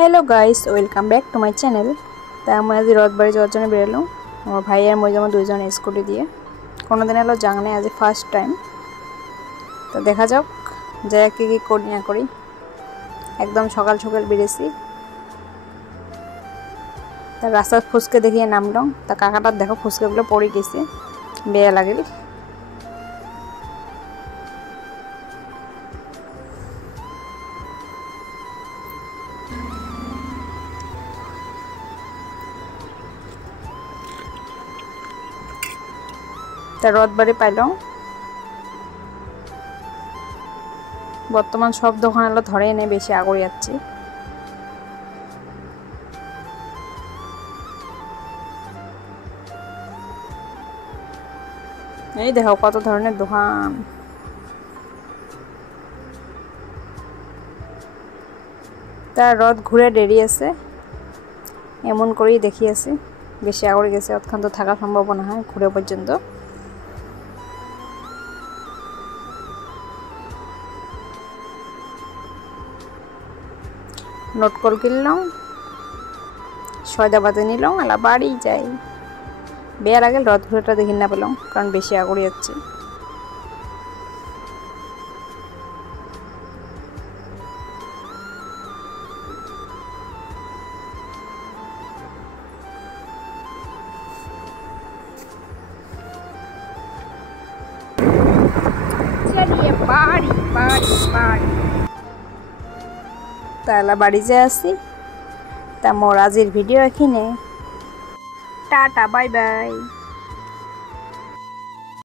Hello guys welcome back to my channel. তা আমি আজ রথ বাড়ি যাওয়ার জন্য বেরোলাম আমার ভাই আর মই যেমন দুইজন স্কুটি দিয়ে কোনোদিন এলো জাংনে আজ ফার্স্ট টাইম। তো দেখা যাক যা কি কি করি না করি। একদম সকাল সকাল বেরিয়েছি। তা রাস্তার ফুসকে দেখিয়ে নামলাম। তা কাকাটার দেখো ফুসকেগুলো পড়ে গেছে, বেয়া লাগিল। তা রথ বাড়ি পাইলাম। বর্তমান সব দোকানগুলো ধরে এনে বেশি আগুড়ে যাচ্ছে। এই দেখো কত ধরনের দোকান। তার রথ ঘুরে দেরি আছে এমন করেই দেখিয়েছে, বেশি আগুড়ে গেছে, অতক্ষণ তো থাকা সম্ভব না হয় ঘুরে পর্যন্ত। নোট করে কিনলাম, সয়দাবাদে নিলাম, আলা বাড়ি যাই। বেয়ার আগে রথ ঘুরেটা দেখি না পেলাম কারণ বেশি আগুড়ে যাচ্ছে। चलिए बाड़ी बाड़ी बाड़ी তাহলে বাড়ি যে আসি। তা মোর আজির ভিডিও এখানে। Tata bye bye.